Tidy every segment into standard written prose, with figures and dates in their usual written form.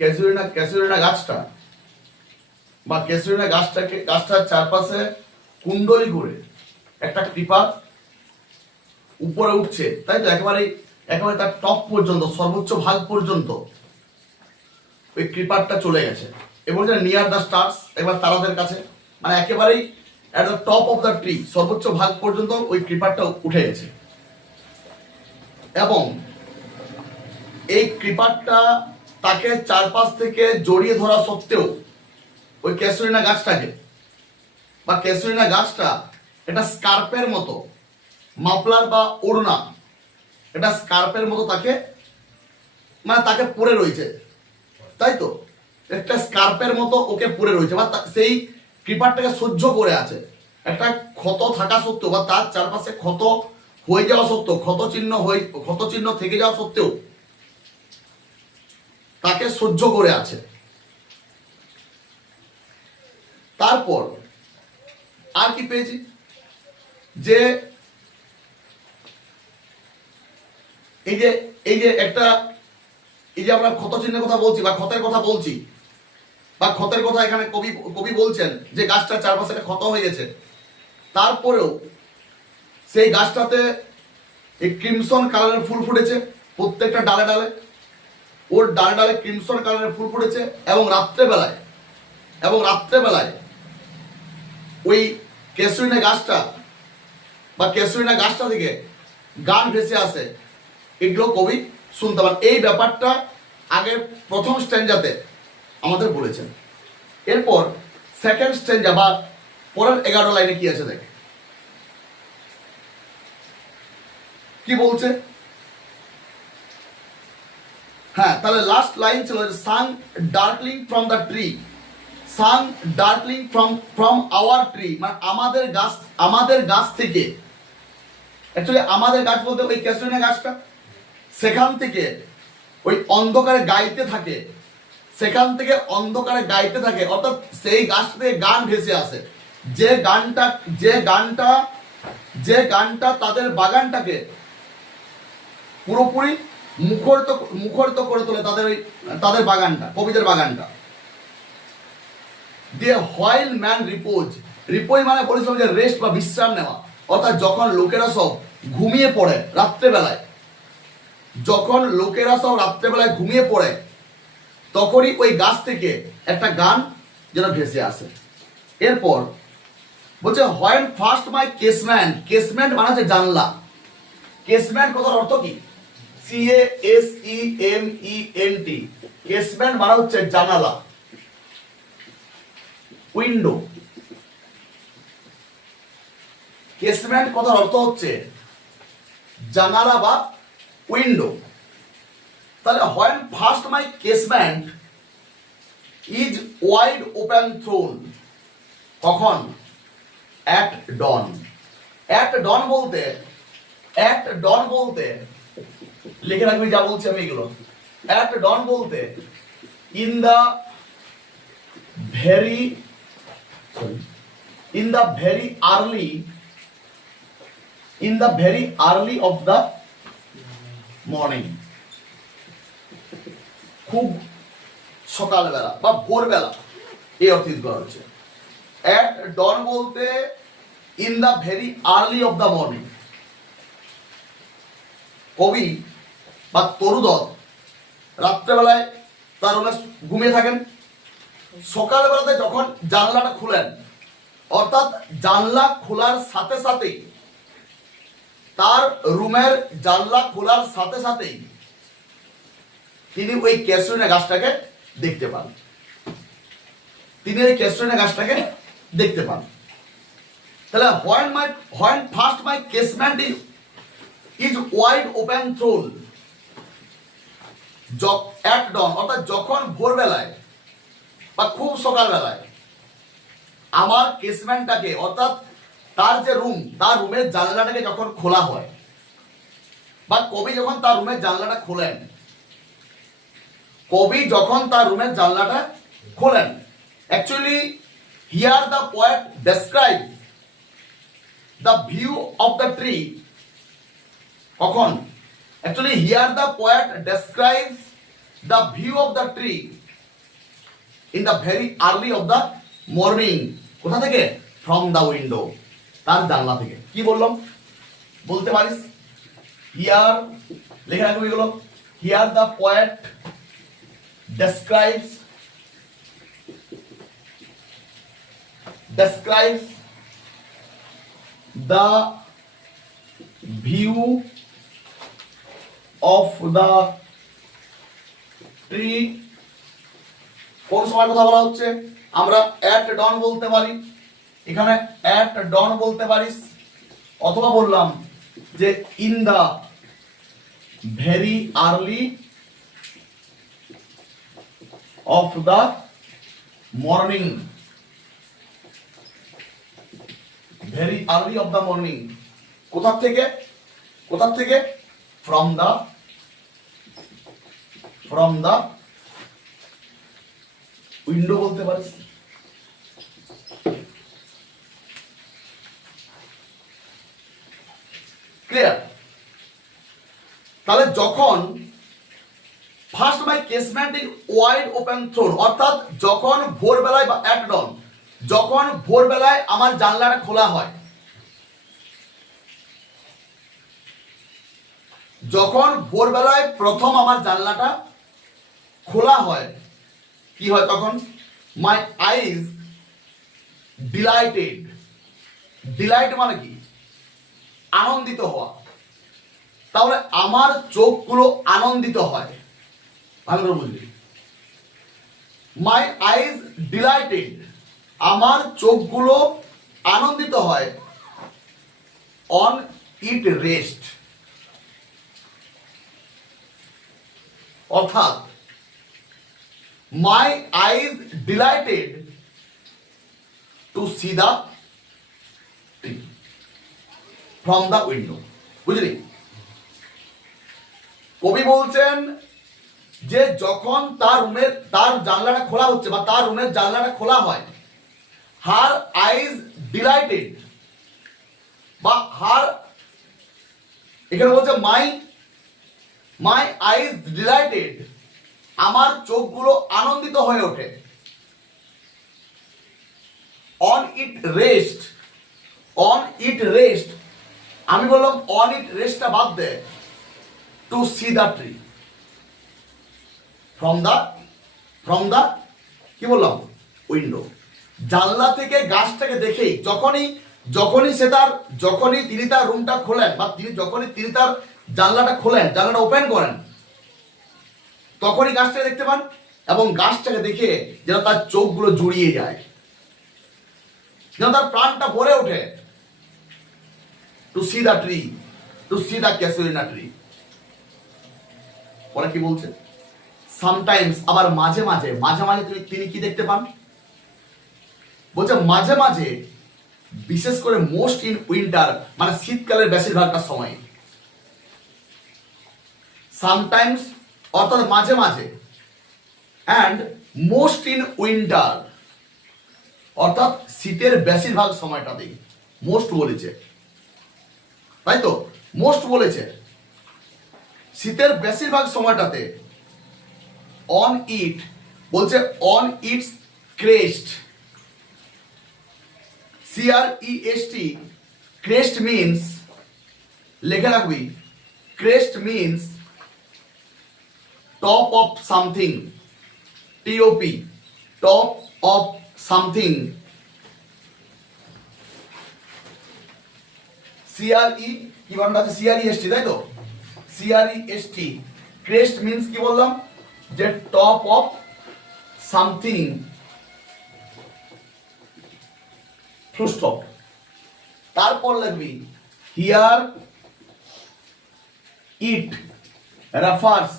ক্যাসুলিনা গাছটা বা ক্যাসুলিনা গাছটার চারপাশে কুণ্ডলি করে একটা ক্রিপার উপরে উঠছে, তাই তো? একেবারে তার টপ পর্যন্ত, সর্বোচ্চ ভাগ পর্যন্ত ওই ক্রিপারটা চলে গেছে এবং নিয়ার দ্য স্টার্স, একবার তারাদের কাছে, মানে একেবারেই at the top of the tree, সর্বোচ্চ ভাগ পর্যন্ত ওই ক্রিপারটা উঠে গেছে। এবং এই ক্রিপারটা তাকে চারপাশ থেকে জড়িয়ে ধরা সত্ত্বেও ওই ক্যাসুলিনা গাছটাকে বা ক্যাসুলিনা গাছটা এটা স্কার্পের মতো, মাফলার বা ওড়না, এটা স্কার্পের মতো তাকে পরে রয়েছে, তাই তো? একটা স্কার্পের মতো ওকে পরে রয়েছে, বা সেই ক্রিপারটাকে সহ্য করে আছে। একটা ক্ষত থাকা সত্ত্বেও বা তার চারপাশে ক্ষত হয়ে যাওয়া সত্ত্বেও, ক্ষত চিহ্ন থেকে যাওয়া সত্ত্বেও তাকে সহ্য করে আছে। তারপর আর কি পেয়েছি, যে এই যে আমরা ক্ষত চিহ্নের কথা বলছি বা ক্ষতের কথা বলছি, বা ক্ষতের কথা এখানে কবি বলছেন যে গাছটার চারপাশে একটা ক্ষত হয়ে গেছে, তারপরেও সেই গাছটাতে এই ক্রিমসন কালারের ফুল ফুটেছে প্রত্যেকটা ডালে ডালে, ওর ডালে ডালে ক্রিমসন কালারের ফুল ফুটেছে। এবং রাত্রেবেলায় ওই ক্যাসুলিনা গাছটা থেকে গান ভেসে আসে, এগুলো কবি শুনতে পান। এই ব্যাপারটা আগে প্রথম স্ট্যান্জাতে আমাদের বলেছেন। এরপর সেকেন্ড স্ট্যান্জা বা পরের 11 লাইনে কি আছে দেখ, কি বলছে। হ্যাঁ, তাহলে লাস্ট লাইন ছিল sang darkling from the tree, sang darkling from our tree, মানে আমাদের গাছ থেকে। অ্যাকচুয়ালি আমাদের গাছ বলতে ওই ক্যাসুলিনা গাছটা, সেখান থেকে ওই অন্ধকারে গাইতে থাকে, অর্থাৎ সেই গাছ থেকে গান ভেসে আসে, যে গানটা তাদের বাগানটাকে পুরোপুরি মুখরিত করে তোলে, তাদের বাগানটা, কবিদের বাগানটা। দিয়ে হোয়াইল ম্যান রিপোজ মানে বলেছিলাম যে রেস্ট বা বিশ্রাম নেওয়া, অর্থাৎ যখন লোকেরা সব ঘুমিয়ে পড়ে রাত্রেবেলায়, ঘুমিয়ে পড়ে, তখনই ওই গাছ থেকে একটা গান যেন ভেসে আসে। এরপর বলছে হোয়েন ফার্স্ট মাই কেসমেন্ট মানে হচ্ছে জানলা। কেসমেন্ট কথার অর্থ কি? CASEMENT, কেসমেন্ট মানে হচ্ছে জানালা, উইন্ডো। কেসমেন্ট কথার অর্থ হচ্ছে জানালা বা উইন্ডো। তাহলে when first my casement is wide open thrown, কখন? At dawn. অ্যাট ডন বলতে লিখে রাখবি যা বলছি আমি এগুলো। অ্যাট ডন বলতে in the very early of the morning, খুব সকালবেলা বা ভোরবেলা, এই অর্থ করা হচ্ছে। অ্যাট ডন বলতে in the very early of the morning. কবি বা তরুদত্ত রাত্রেবেলায় তার রুমে ঘুমিয়ে থাকেন, সকালবেলাতে যখন জানলাটা খুলেন, অর্থাৎ জানলা খোলার সাথে সাথেই, তার রুমের জানলা খোলার সাথে সাথেই তিনি ওই ক্যাসুলিনা গাছটাকে দেখতে পান। তাহলে when first my casement is wide open thrown, at dawn অর্থাৎ যখন ভোরবেলায় বা খুব সকালবেলায় আমার কেসমেন্টটাকে, অর্থাৎ তার যে রুম, তার রুমের জানলাটাকে যখন খোলা হয়, বা কবি যখন তার রুমের জানলাটা খোলেন, actually here the poet describe the view of the tree. কখন? Actually, here the poet describes the view of the tree in the very early of the morning. কোথা থেকে? ফ্রম দ্য উইন্ডো, তার জানলা থেকে। কি বললাম বলতে পারিস? হিয়ার, লেখা রাখবি এগুলো। Here the poet describes the view of the tree। কোন সময় কথা বলা হচ্ছে? আমরা at dawn বলতে পারি, এখানে at dawn বলতে পারিস, অথবা বললাম যে in the very early of the morning, very early of the morning। কোথা থেকে? কোথা থেকে? from the window বলতে পারিস। ক্লিয়ার? তাহলে যখন first my casement is wide open thrown, অর্থাৎ যখন ভোরবেলায় বা অ্যাট ডন, যখন ভোরবেলায় আমার জানলাটা খোলা হয়, যখন ভোরবেলায় প্রথম আমার জানলাটা খোলা হয়, কি হয় তখন? মাই আইজ ডিলাইটেড। ডিলাইট মানে কি? আনন্দিত হওয়া। তাহলে আমার চোখগুলো আনন্দিত হয়। ভালো করে বুঝলি? মাই আইজ ডিলাইটেড, আমার চোখগুলো আনন্দিত হয়। অন ইট রেস্ট, অর্থাৎ my eyes delighted to see the tree from the window. বুঝলি? কবি বলছেন যে যখন তার জানলাটা খোলা হচ্ছে বা তার রুমের জানলাটা খোলা হয়, হার আইজ ডিলাইটেড, বা হার, এখানে বলছে মাই আইজ ডিলাইটেড, আমার চোখগুলো আনন্দিত হয়ে ওঠে। On it rest, on it rest, আমি বললাম অন ইট রেস্টটা বাদ দে, to see the tree from the কি বললাম? উইন্ডো। জানলা থেকে গাছটাকে দেখেই যখনই তিনি তার রুমটা খোলেন, বা যখনই তিনি তার জানলাটা খোলেন, জানলাটা ওপেন করেন, তখনই গাছটাকে দেখতে পান, এবং গাছটাকে দেখে যেন তার চোখগুলো জুড়িয়ে যায়, যেন তার প্রাণটা ভরে ওঠে। To see the tree, to see the casuarina tree. পরে কি বলছে? সামটাইমস, আবার মাঝে মাঝে তিনি কি দেখতে পান? বলছে মাঝে মাঝে, বিশেষ করে মোস্ট ইন উইন্টার, মানে শীতকালের বেশিরভাগটা সময়। সামটাইমস অর্থাৎ মাঝে মাঝে, অ্যান্ড মোস্ট ইন উইন্টার অর্থাৎ শীতের বেশিরভাগ সময়টাতেই। মোস্ট বলেছে, তাই তো? মোস্ট বলেছে, শীতের বেশিরভাগ সময়টাতে। অন ইট বলছে on it's crest, CREST, crest means, লেখা রাখবি, crest means top of something, TOP, top of something. CRE কি বানানো আছে? CREST, তাই তো? CREST, ক্রেস্ট মিনস কি বললাম? যে top of something, full stop. তারপর লিখবি here it refers,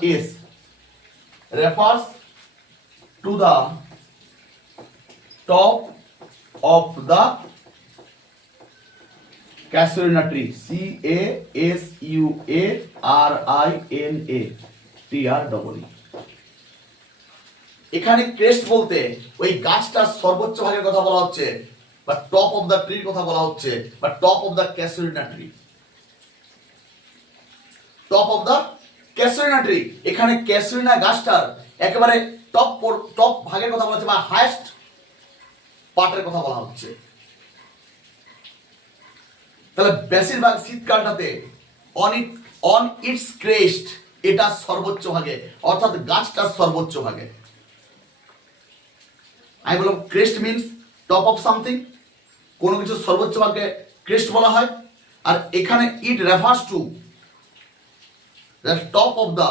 REFERS, refers to the top of the casuarina tree, CASUARINA TREE। এখানে ক্রেস্ট বলতে ওই গাছটার সর্বোচ্চ ভাগের কথা বলা হচ্ছে, বা টপ অফ দ্য ট্রির কথা বলা হচ্ছে, বা top of the casuarina tree, top of the casuarina tree, এখানে ক্যাসুরিনা গাছটার একেবারে টপ ভাগের কথা বলা হচ্ছে বা হাইয়েস্ট পার্টের কথা বলা হচ্ছে। তাহলে বেশিরভাগ শীতকালটাতে অন ইটস ক্রেস্ট, এটা সর্বোচ্চ ভাগে, অর্থাৎ গাছটার সর্বোচ্চ ভাগে। আমি বললাম crest means top of something, কোনো কিছু সর্বোচ্চ ভাগে ক্রেস্ট বলা হয়। আর এখানে it refers to the top of the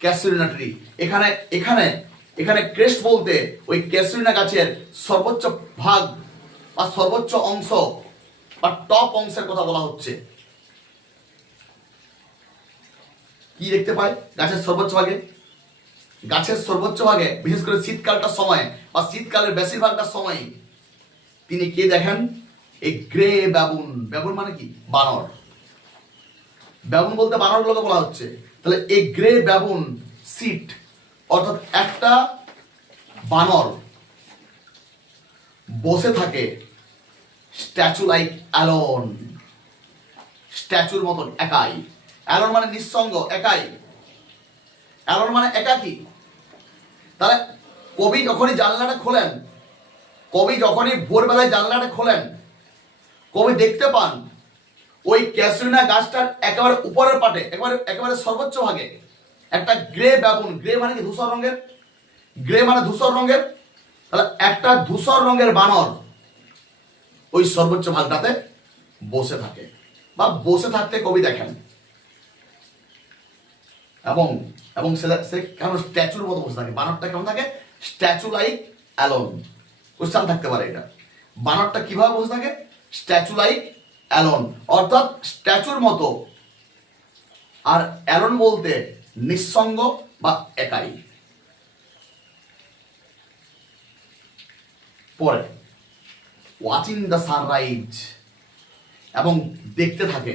casuarina tree. এখানে এখানে এখানে ক্রেস্ট বলতে ওই ক্যাসুরিনা গাছের সর্বোচ্চ ভাগ বা সর্বোচ্চ অংশ বা টপ অংশের কথা বলা হচ্ছে। কি দেখতে পাই গাছের সর্বোচ্চ ভাগে? গাছের সর্বোচ্চ ভাগে বিশেষ করে শীতকালটার সময় বা শীতকালের বেশিরভাগটা সময় তিনি কে দেখেন? এই গ্রে বাবুন। বাবুন মানে কি? বানর। বাবুন বলতে বানরগুলোকে বলা হচ্ছে। তাহলে এই গ্রে বাবুন সিট, অর্থাৎ একটা বানর বসে থাকে স্ট্যাচু লাইক অ্যালোন, স্ট্যাচুর মতন একাই। অ্যালোন মানে নিঃসঙ্গ, একাই। অ্যালোন মানে একাকী। তাহলে কবি যখনই জানলাটা খোলেন, কবি যখনই ভোরবেলায় জানলাটা খোলেন, কবি দেখতে পান ওই ক্যাসুরিনা গাছটার একেবারে উপরের পাটে, একেবারে সর্বোচ্চ ভাগে একটা গ্রে বাবুন। গ্রে মানে কি? ধূসর রঙের। গ্রে মানে ধূসর রঙের। তাহলে একটা ধূসর রঙের বানর ওই সর্বোচ্চ ভাগটাতে বসে থাকে বা বসে থাকতে কবি দেখেন। এবং এবং সে কেমন স্ট্যাচুর মতো বসে থাকে। বানরটা কেমন থাকে? Statue like alone. কোশ্চেন থাকতে পারে এটা, বানরটা কিভাবে বসে থাকে? স্ট্যাচু লাইক অ্যালোন, অর্থাৎ স্ট্যাচুর মতো। আর অ্যালোন বলতে নিঃসঙ্গ বা একাই। পরে ওয়াচিং দ্য সানরাইজ, এবং দেখতে থাকে।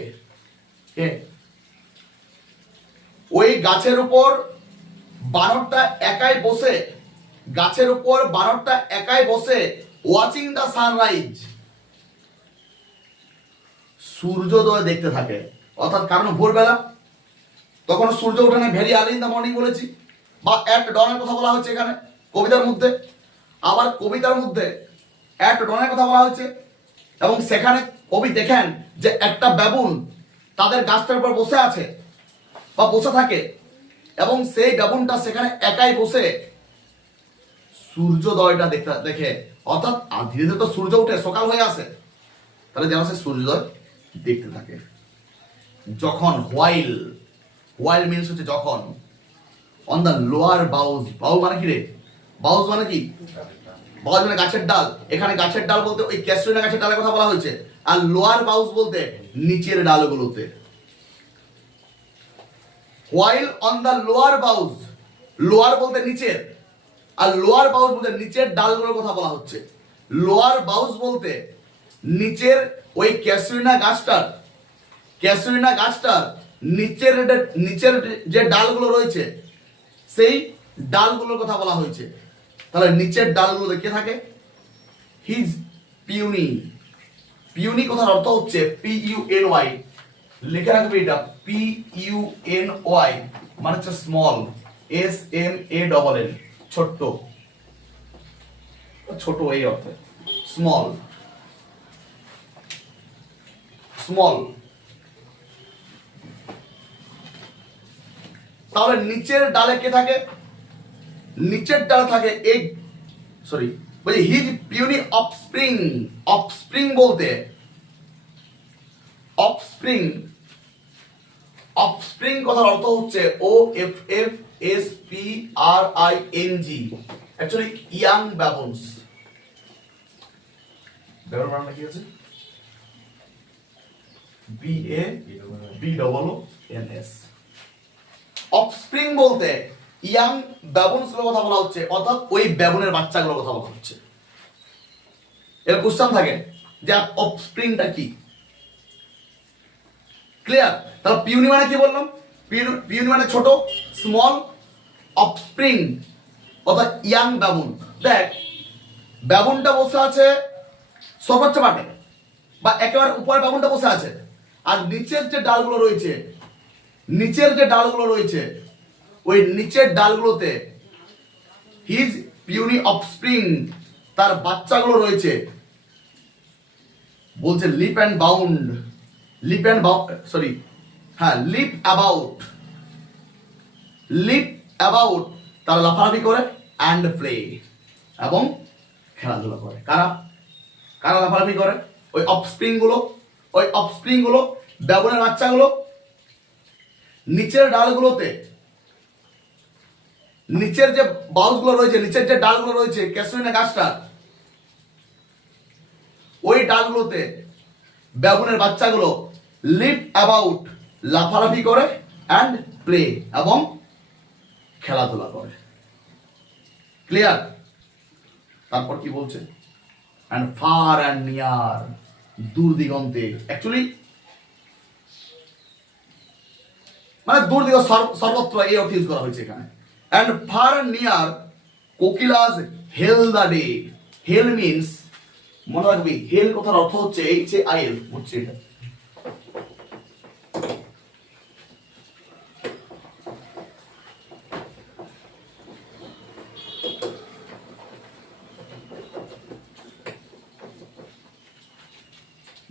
ওই গাছের উপর বানরটা একাই বসে, গাছের উপর বানরটা একাই বসে ওয়াচিং দ্য সানরাইজ, সূর্যোদয় দেখতে থাকে। অর্থাৎ কারণ ভোরবেলা, তখন সূর্য ওঠে না, very early in the morning বলেছি, বা অ্যাট ডনের কথা বলা হচ্ছে এখানে কবিতার মধ্যে। আবার কবিতার মধ্যে অ্যাট ডনের কথা বলা হচ্ছে, এবং সেখানে কবি দেখেন যে একটা বাবুন তাদের গাছটার উপর বসে আছে বা বসে থাকে, এবং সেই বাবুনটা সেখানে একাই বসে সূর্যোদয়টা দেখে। অর্থাৎ ধীরে ধীরে তো সূর্য উঠে, সকাল হয়ে আসে, তাহলে যেন সে সূর্যোদয় দেখতে থাকে। যখন হোয়াইল মিনস হচ্ছে যখন, অন দ্য লোয়ার বাউজ। বাউ মানে কি রে? বাউজ মানে কি? বাউজ মানে গাছের ডাল। এখানে গাছের ডাল বলতে ওই ক্যাসুরিনা গাছের ডালের কথা বলা হয়েছে। আর লোয়ার বাউজ বলতে নিচের ডালগুলোতে। While on the lower boughs, lower বলতে নিচের, আর লোয়ার বাউজ বলতে নিচের ডালগুলোর কথা বলা হচ্ছে। লোয়ার বাউজ বলতে নিচের ওই ক্যাসুরিনা গাছটার নিচের যে ডালগুলো রয়েছে সেই ডালগুলোর কথা বলা হয়েছে। তাহলে নিচের ডালগুলো কে থাকে? হিজ পিউনি। পিউনি কথার অর্থ হচ্ছে PUNY, লিখে রাখবে এটা, PUNY মানে হচ্ছে স্মল, SMALL, ছোট্ট, ছোট এই অর্থে স্মল। তাহলে নিচের ডালে কে থাকে? নিচের ডালে থাকে হিজ পিউনি অফস্প্রিং। অফস্প্রিং বলতে অফস্প্রিং কথার অর্থ হচ্ছে OFFSPRING, অ্যাকচুয়ালি ইয়াং বাবুনস। বাবুন নামটা কি আছে? BABOONS। অফস্প্রিং বলতে ইয়াং বাবুনস গুলোর কথা বলা হচ্ছে, অর্থাৎ ওই বাবুনের বাচ্চাগুলোর কথা বলা হচ্ছে। এর কোশ্চেন থাকে যে অফস্প্রিংটা কি? ক্লিয়ার? তাহলে পিউনি মানে কি বললাম? পিউনি মানে ছোট, স্মল। অফস্প্রিং অর্থাৎ ইয়াং বাবুন। দেখ, বাবুনটা বসে আছে সর্বোচ্চ পাটে বা একেবারে উপরে বাবুনটা বসে আছে, আর নিচের যে ডালগুলো রয়েছে নিচের যে ডালগুলো রয়েছে ওই নিচের ডালগুলোতে হিজ পিউনি অফস্প্রিং, তার বাচ্চাগুলো রয়েছে। বলছে leap and bound, leap and sorry হ্যাঁ লিপ অ্যাবাউট, তারা লাফালাফি করে অ্যান্ড প্লে, এবং খেলাধুলা করে। কারা কারা লাফালাফি করে? ওই অফস্প্রিং গুলো, বাবুনের বাচ্চাগুলো নিচের ডালগুলোতে, নিচের যে বাউসগুলো রয়েছে, নিচের যে ডালগুলো রয়েছে ক্যাসুলিনা গাছটা, ওই ডালগুলোতে বাবুনের বাচ্চাগুলো লিপ অ্যাবাউট, লাফালাফি করে অ্যান্ড প্লে, এবং খেলাধুলা করে। ক্লিয়ার? তারপর কি বলছে? অ্যান্ড ফার অ্যান্ড নিয়ার, দূর দিগন্তে, অ্যাকচুয়ালি মানে দূর দিগন্ত, সর্বত্র এই অর্থ ইউজ করা হয়েছে এখানে। And far and near kokilas hail the day. Hail means, মনে রাখবি হেল কথার অর্থ হচ্ছে HAIL, হচ্ছে এটা।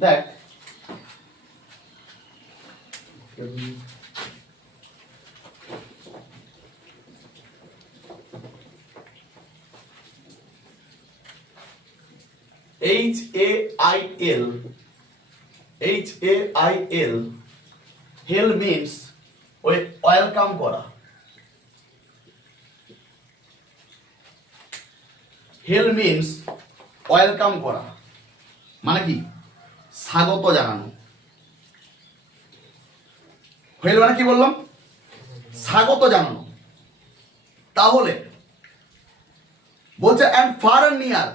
দেখ HAIL, হেল মিনস ওই ওয়েলকাম করা। হেল মিনস ওয়েলকাম করা, মানে কি? স্বাগত জানানো। হেল মানে কি বললাম? স্বাগত জানানো। তাহলে বলছে and far and near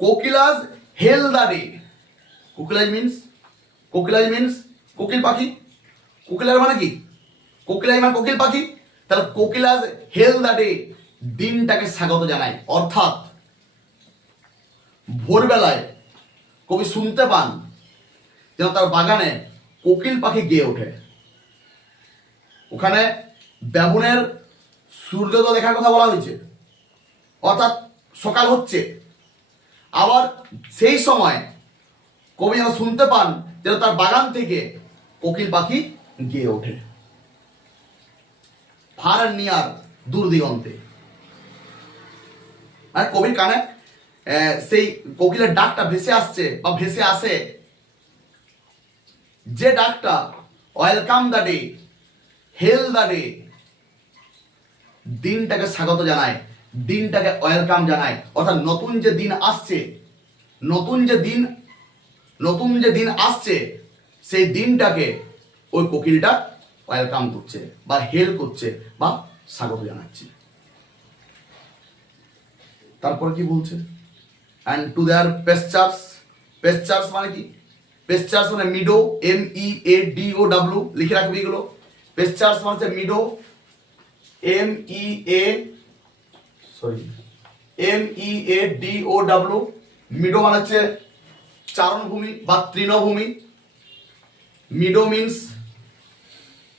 kokilas hail the day. Kokilas means কোকিল পাখি। কোকিলার মানে কি? কোকিলাই মানে কোকিল পাখি। তাহলে কোকিলাস হেল দ্য ডে, দিনটাকে স্বাগত জানায়। অর্থাৎ ভোরবেলায় কবি শুনতে পান যেন তার বাগানে কোকিল পাখি গেয়ে ওঠে। ওখানে বাবুনের সূর্যোদয় দেখার কথা বলা হয়েছে, অর্থাৎ সকাল হচ্ছে। আবার সেই সময় কবি যেন শুনতে পান যেন তার বাগান থেকে কোকিল পাখি গেয়ে ওঠে। ফার অ্যান্ড নিয়ার, দূর দিগন্তে, মানে কবির কানে সেই কোকিলের ডাকটা ভেসে আসছে বা ভেসে আসে, যে ডাকটা welcome the day, hail the day, দিনটাকে স্বাগত জানায়, দিনটাকে ওয়েলকাম জানায়। অর্থাৎ নতুন যে দিন আসছে, নতুন যে দিন আসছে, সেই দিনটাকে ওই কোকিলটা ওয়েলকাম করছে বা হেল করছে বা স্বাগত জানাচ্ছে। তারপর কি বলছে? অ্যান্ড টু দেয়ার পেস্চার্স মানে কি? পেস্চার্স মানে মিডো, MEADOW, লিখে রাখবি এগুলো। পেস্চার্স মানে হচ্ছে মিডো, MEADOW। মিডো মানে হচ্ছে চারণভূমি বা তৃণভূমি। মিডো মিন্স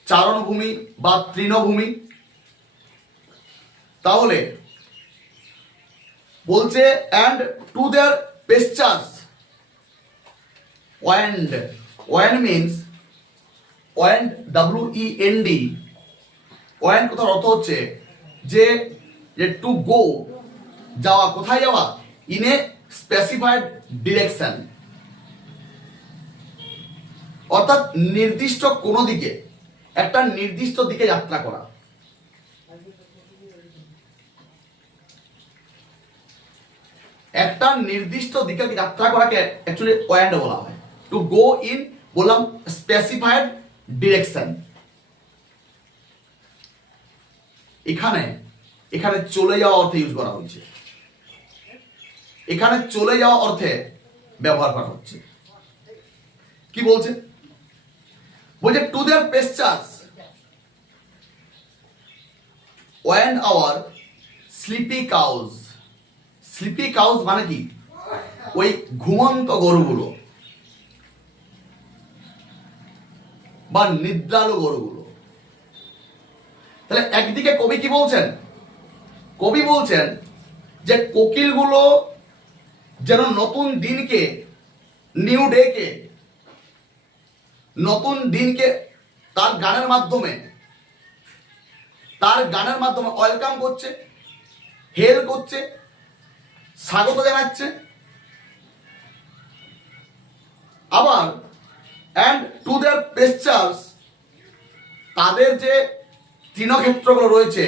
চারণভূমি বা তৃণভূমি। তাহলে বলছে and to their pastures, wend means WEND। Wend কথার অর্থ হচ্ছে যে টু গো, যাওয়া। কোথায় যাওয়া? ইন এ স্পেসিফাইড ডিরেকশন, অর্থাৎ নির্দিষ্ট কোনো দিকে, একটা নির্দিষ্ট দিকে যাত্রা করা। একটা নির্দিষ্ট দিকে যাত্রা করাকে অ্যাকচুয়ালি ওয়েন্ড বলা হয়। টু গো ইন, বললাম স্পেসিফাইড ডিরেকশন। এখানে চলে যাওয়া অর্থে ইউজ করা হয়েছে, এখানে চলে যাওয়া অর্থে ব্যবহার করা হচ্ছে। কি বলছে? বলছে to their pastures wend our sleepy cows. Sleepy cows মানে কি? ওই ঘুমন্ত গরুগুলো বা নিদ্রালু গরুগুলো। তাহলে একদিকে কবি কি বলছেন? কবি বলছেন যে কোকিলগুলো যেন নতুন দিনকে, নিউ ডেকে, নতুন দিনকে তার গানের মাধ্যমে ওয়েলকাম করছে, হেল করছে, স্বাগত জানাচ্ছে। আবার অ্যান্ড টু দেয়ার পেস্চার্স, তাদের যে তৃণক্ষেত্রগুলো রয়েছে,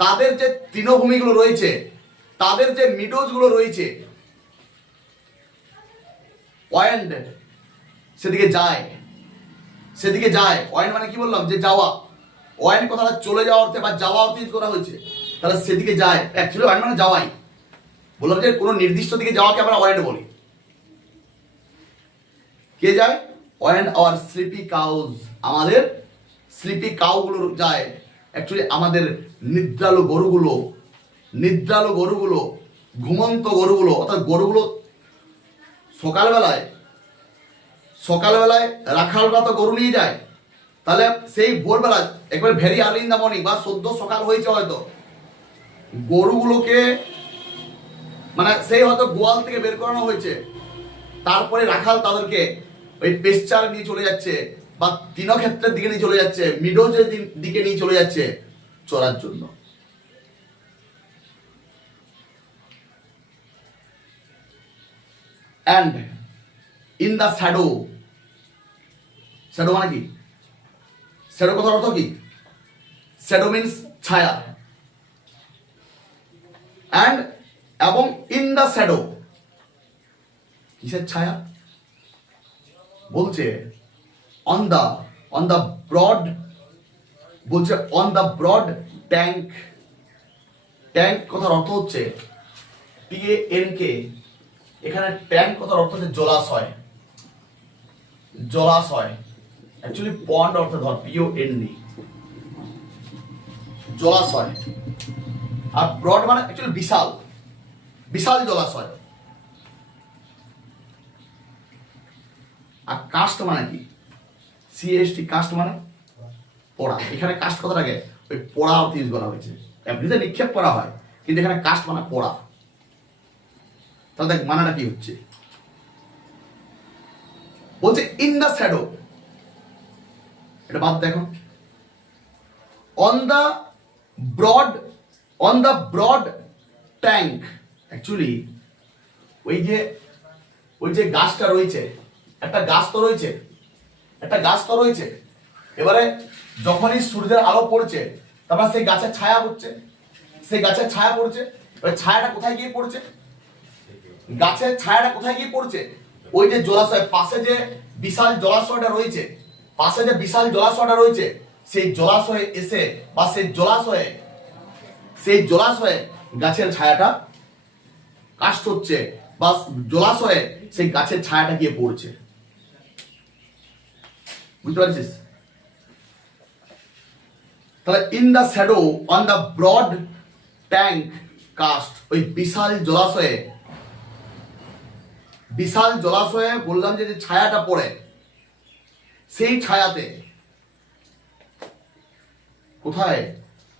তাদের যে তৃণভূমিগুলো রয়েছে, তাদের যে মিডোজগুলো রয়েছে, পয়েন্ট সেদিকে যায়, সেদিকে যায়। পয়েন্ট মানে কি বললাম? যে যাওয়া। পয়েন্ট কথাটা চলে যাওয়া অর্থে বা যাওয়া অর্থে ইউজ করা হয়েছে, তাহলে সেদিকে যায়। অ্যাকচুয়ালি পয়েন্ট মানে যাওয়াই। বললাম যে কোনো নির্দিষ্ট দিকে যাওয়াকে আমরা ওয়েন্ড বলি। কে যায়? ওয়েন্ড আওয়ার স্লিপি কাউজ, আমাদের স্লিপি কাউগুলো যায়। অ্যাকচুয়ালি আমাদের নিদ্রালু গরুগুলো, ঘুমন্ত গরুগুলো, অর্থাৎ গরুগুলো সকালবেলায় রাখালরা তো গরু নিয়ে যায়। তাহলে সেই ভোরবেলা একবার very early in the morning বা সদ্য সকাল হয়েছে হয়তো, গরুগুলোকে মানে সেই হয়তো গোয়াল থেকে বের করানো হয়েছে, তারপরে রাখাল তাদেরকে ওই পেস্চার নিয়ে চলে যাচ্ছে বা তৃণক্ষেত্রের দিকে নিয়ে চলে যাচ্ছে, মিডোজের দিকে নিয়ে চলে যাচ্ছে চড়ার জন্য। And in the shadow, shadow মানে কি? শ্যাডো কথার অর্থ কি? শ্যাডো মিন্স ছায়া। অ্যান্ড এবং ইন দ্য শ্যাডো, কিসের ছায়া? বলছে অন দ্য ব্রড, বলছে on the broad tank. Tank কথার অর্থ হচ্ছে TANK। এখানে ট্যাঙ্ক কথার অর্থ হচ্ছে জলাশয়। অ্যাকচুয়ালি পন্ড অর্থ ধর, POND, জলাশয়। আর ব্রড মানে অ্যাকচুয়ালি বিশাল জলাশয়। আর কাস্ট মানে কি? CAST, কাস্ট মানে পড়া। এখানে কাস্ট কথাটাকে ওই পড়া অর্থে ইউজ করা হয়েছে। এমনিতে নিক্ষেপ করা হয়, কিন্তু এখানে কাস্ট মানে পড়া। তাহলে দেখ মানাটা কি হচ্ছে? বলছে ইন দ্য শ্যাডো, এটা বাদ দেখো। On the broad tank, actually ওই যে গাছটা রয়েছে, একটা গাছ তো রয়েছে। এবারে যখনই সূর্যের আলো পড়ছে, তারপর সেই গাছের ছায়া পড়ছে, এবার ছায়াটা কোথায় গিয়ে পড়ছে? গাছের ছায়াটা কোথায় গিয়ে পড়ছে? ওই যে জলাশয়, পাশে যে বিশাল জলাশয়টা রয়েছে, সেই জলাশয়ে এসে বা সেই জলাশয়ে গাছের ছায়াটা কাস্ট হচ্ছে, বা জলাশয়ে সেই গাছের ছায়াটা গিয়ে পড়ছে। বুঝতে পারছিস? তাহলে in the shadow on the broad tank cast, ওই বিশাল জলাশয়ে বললাম যে ছায়াটা পড়ে, সেই ছায়াতে কোথায়?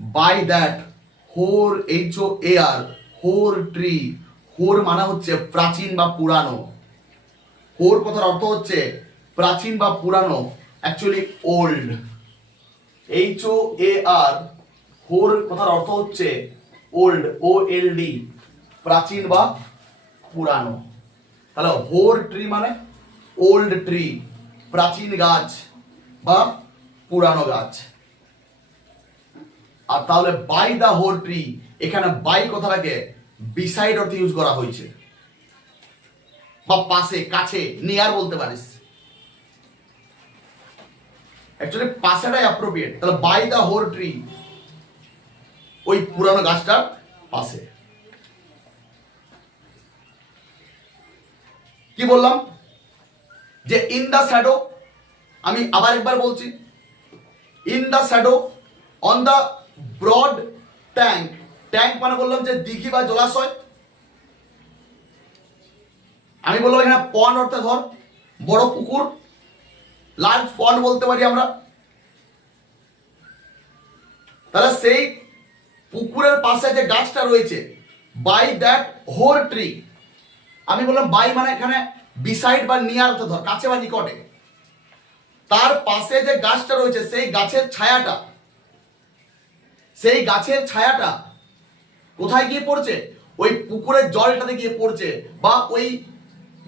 By that hoar, HOAR, hoar tree. Hoar মানে হচ্ছে প্রাচীন বা পুরানো। হোর কথার অর্থ হচ্ছে প্রাচীন বা পুরানো, অ্যাকচুয়ালি ওল্ড। HOAR, হোর কথার অর্থ হচ্ছে ওল্ড, OLD, প্রাচীন বা পুরানো। তাহলে হোর ট্রি মানে ওল্ড ট্রি, প্রাচীন গাছ বা পুরানো গাছ। আর তাহলে বাই দা হোর ট্রি, এখানে বাই কথাটাকে বিসাইড অর্থে ইউজ করা হয়েছে, বা পাশে, কাছে, নিয়ার বলতে পারিস। অ্যাকচুয়ালি পাশেটাই অ্যাপ্রোপ্রিয়েট। তাহলে বাই দা হোর ট্রি, ওই পুরানো গাছটার পাশে। কি বললাম? যে ইন দ্য শ্যাডো, আমি আবার একবার বলছি, in the shadow on the broad tank. Tank মানে বললাম যে দিঘি বা জলাশয়। আমি বললাম এখানে পন্ড অর্থে ধর বড় পুকুর, লার্জ পন্ড বলতে পারি আমরা। তাহলে সেই পুকুরের পাশে যে গাছটা রয়েছে, বাই দ্যাট হোর ট্রি, আমি বললাম বাই মানে এখানে বিসাইড বা নিয়ার, ধর কাছে বা নিকটে, তার পাশে যে গাছটা রয়েছে সেই গাছের ছায়াটা কোথায় গিয়ে পড়ছে? ওই পুকুরের জলটাতে গিয়ে পড়ছে, বা ওই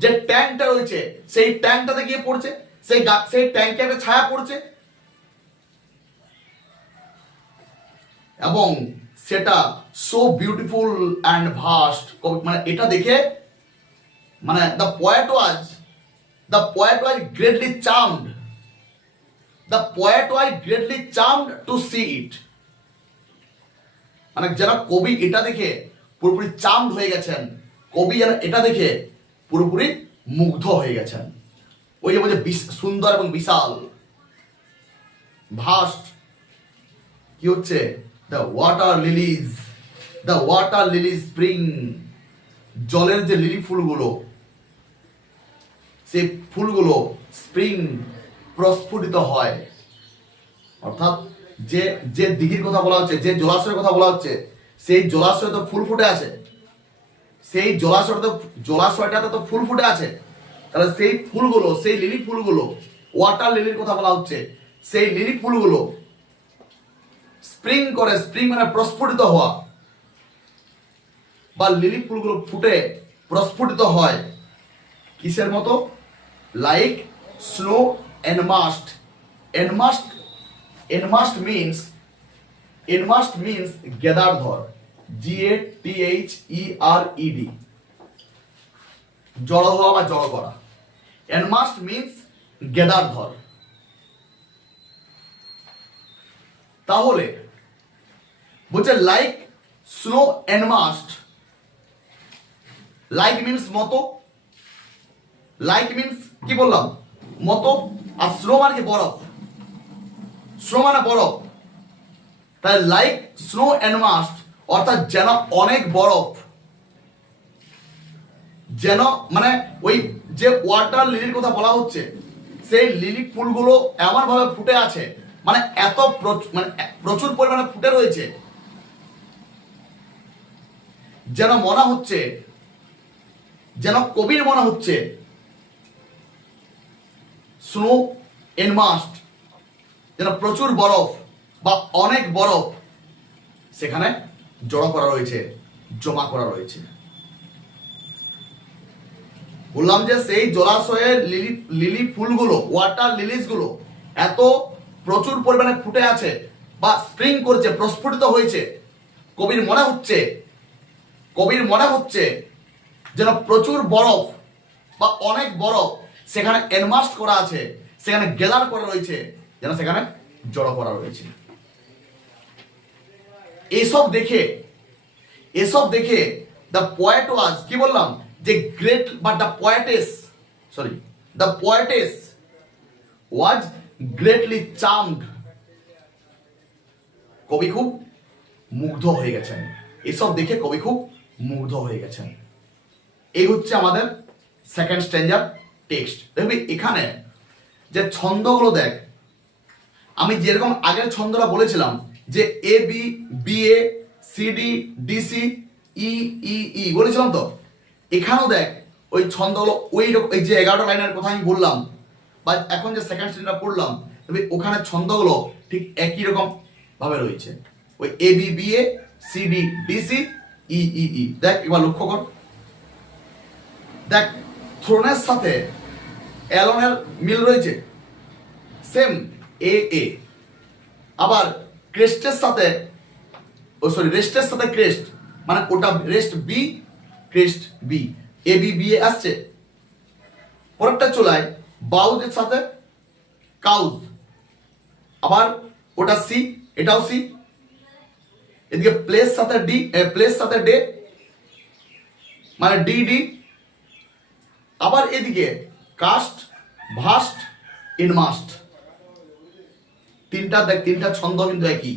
যে ট্যাঙ্কটা রয়েছে সেই ট্যাঙ্কটাতে গিয়ে পড়ছে, সেই ট্যাঙ্কে একটা ছায়া পড়ছে, এবং সেটা সো বিউটিফুল অ্যান্ড ভাস্ট, মানে এটা দেখে মানে the poet was greatly charmed to see it, মানে যারা কবি এটা দেখে পুরোপুরি চার্মড হয়ে গেছেন, কবি যারা এটা দেখে পুরোপুরি মুগ্ধ হয়ে গেছেন। ওই যে বলছে সুন্দর এবং বিশাল, ভাস্ট, কি হচ্ছে? দ্য ওয়াটার লিলিজ স্প্রিং, জলের যে লিলি ফুলগুলো, সেই ফুলগুলো স্প্রিং প্রস্ফুটিত হয়, অর্থাৎ যে যে দিঘির কথা বলা হচ্ছে, যে জলাশয়ের কথা বলা হচ্ছে, সেই জলাশয়ে তো ফুল ফুটে আছে, সেই জলাশয়টাতে তো ফুল ফুটে আছে, তাহলে সেই ফুলগুলো, সেই লিলি ফুলগুলো, ওয়াটার লিলির কথা বলা হচ্ছে, সেই লিলি ফুলগুলো স্প্রিং মানে প্রস্ফুটিত হওয়া, বা লিলি ফুলগুলো ফুটে প্রস্ফুটিত হয় কিসের মতো? লাইক স্নো এনমাস্ট মিন্স গেদার ধর, GATHERED, জড়ো হওয়া বা জড়ো করা। এনমাস্ট মিন্স গেদার ধর। তাহলে বলছে লাইক স্নো এনমাস্ট, লাইক মিন্স মতো, লাইক মিন্স কি বললাম? মতো, আর স্নো মানে কি? বরফ, স্নো মানে বরফ, তাই লাইক স্নো এনমাস্ট অর্থাৎ যেন অনেক বরফ, যেন মানে ওই যে ওয়াটার লিলির কথা বলা হচ্ছে, সেই লিলি ফুলগুলো এমন ভাবে ফুটে আছে, মানে এত মানে প্রচুর পরিমাণে ফুটে রয়েছে, যেন মনে হচ্ছে, যেন কবির মনে হচ্ছে স্নো এনমাস্ট, যেন প্রচুর বরফ বা অনেক বরফ সেখানে জড়ো করা রয়েছে, জমা করা রয়েছে। বললাম যে সেই জলাশয়ের লিলি ফুলগুলো, ওয়াটার লিলিজ গুলো এত প্রচুর পরিমাণে ফুটে আছে বা স্প্রিং করছে, প্রস্ফুটিত হয়েছে, কবির মনে হচ্ছে যেন প্রচুর বরফ বা অনেক বরফ সেখানে এনমাস্ট করা আছে, সেখানে গ্যাদার করা রয়েছে, যেন সেখানে জড়ো করা রয়েছে। এসব দেখে দ্য পোয়েট ওয়াজ, কি বললাম? যে great, but the poetess was greatly charmed, কবি খুব মুগ্ধ হয়ে গেছেন, এসব দেখে কবি খুব মুগ্ধ হয়ে গেছেন। এই হচ্ছে আমাদের সেকেন্ড স্ট্যাঞ্জার টেক্সট। দেখবি এখানে যে ছন্দগুলো দেখ, আমি যেরকম আগের ছন্দটা বলেছিলাম যে ABBA CD DC EEE বলেছিলাম, তো এখানেও দেখ ওই ছন্দগুলো ওই রকম, এই যে 11টা লাইনের কথা আমি বললাম বা এখন যে সেকেন্ড স্ট্যান্ডার্ড পড়লাম, তবে ওখানে ছন্দগুলো ঠিক একই রকম ভাবে রয়েছে, ওই ABBA CD DC EEE। দেখ এবার লক্ষ্য কর, দেখ থ্রোনের সাথে অ্যালনের মিল রয়েছে, সেম AA। আবার ক্রেস্টের সাথে রেস্টের সাথে ক্রেস্ট, মানে ওটা rest B, crest B, ABBA আসছে। পরেরটা চলায় বাউজের সাথে কাউজ, আবার ওটা সি, এটাও সি। এদিকে প্লেস সাথে ডে, মানে ডি। আবার এদিকে কাস্ট, ভাস্ট, ইনমাস্ট, তিনটা ছন্দ কিন্তু একই,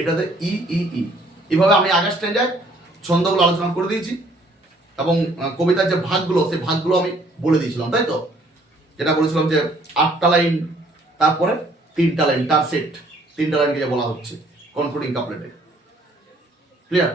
এটাতে ই। এভাবে আমি আগের স্ট্যান্ডার্ড ছন্দগুলো আলোচনা করে দিয়েছি, এবং কবিতার যে ভাগগুলো, সেই ভাগগুলো আমি বলে দিয়েছিলাম, তাই তো? যেটা বলেছিলাম যে 8টা লাইন, তারপরে তিনটা লাইন টারসেট, তিনটা লাইনকে যা বলা হচ্ছে কনক্লুডিং কাপলেটে। ক্লিয়ার?